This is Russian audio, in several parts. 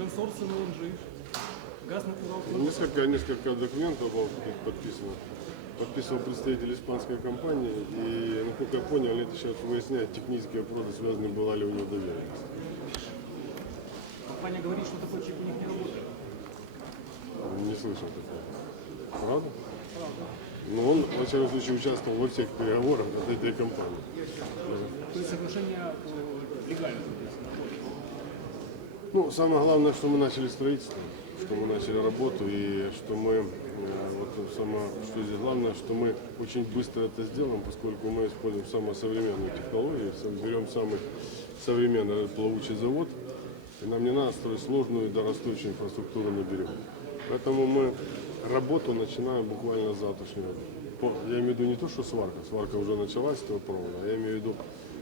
консорциум ЛНЖ, газ натурал. Ну, Несколько, несколько документов было подписано. Подписывал представитель испанской компании, и, насколько я понял, это сейчас выясняют технические вопросы, связанные была ли у него доверенность. Компания говорит, что такой чип у них не работает. Не слышал такого. Правда? Но он, во всяком случае, участвовал во всех переговорах от этой компании. То есть соглашение э, легально. Ну, самое главное, что мы начали строительство, что мы начали работу и что мы, э, вот самое, что здесь главное, что мы очень быстро это сделаем, поскольку мы используем самую современную технологию, берем самый современный плавучий завод, и нам не надо строить сложную и дорастущую инфраструктуру на берегу. Поэтому мы работу начинаем буквально с завтрашнего. По- Я имею в виду не то, что сварка, сварка уже началась с этого провода, я имею в виду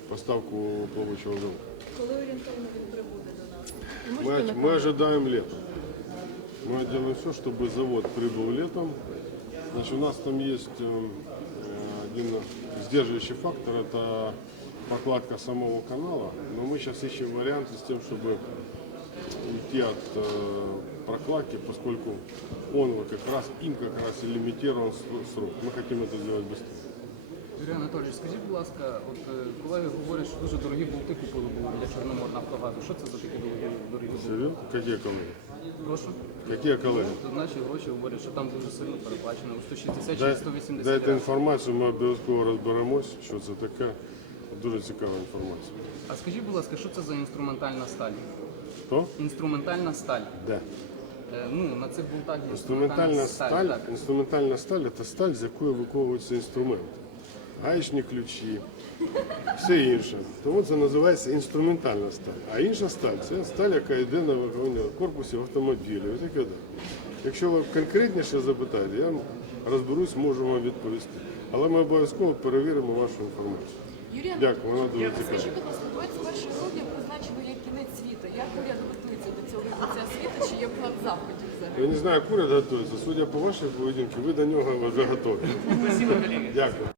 поставку плавучего завода. Коли орієнтовно він прибуде до нас? Мы, мы ожидаем летом. Мы делаем все, чтобы завод прибыл летом. Значит, у нас там есть э, э, один сдерживающий фактор, это прокладка самого канала. Но мы сейчас ищем варианты с тем, чтобы уйти от э, прокладки, поскольку он вот как раз, им как раз и лимитирован сро- срок. Мы хотим это сделать быстрее. Юрій Анатолійович, скажіть, будь ласка, от е, колеги говорять, що дуже дорогі болти купили були для Чорноморнафтогазу. Що це за такі дорогі болти? Серьезно? Какие? Прошу. Коллеги? Тут наші гроші говорять, що там дуже сильно переплачено. У 160 Дай- чи 180 Дайте разів. інформацію, ми обов'язково розберемось, що це таке. Дуже цікава інформація. А скажіть, будь ласка, що це за інструментальна сталь? Хто? Інструментальна сталь. Де? Е, Ну, на цих болтах є Інструментальна сталь, Так. інструментальна сталь це сталь, з якої виковуються інструменти. Гаечні ключі, все інше. Тому це називається інструментальна сталь. А інша сталь це сталь, яка йде на виконання корпусів автомобілів. і таке далі. Якщо ви конкретніше запитаєте, я розберусь, можу вам відповісти. Але ми обов'язково перевіримо вашу інформацію. Юрій Дякую, вона дуже цікава. Скажіть, будь ласка, 21 грудня призначено як кінець світу. Як уряд готується до цього кінця світу? Чи є план заходів взагалі? Я не знаю, як уряд готується. Судя по вашій поведінці, ви до нього вже готові. Дякую.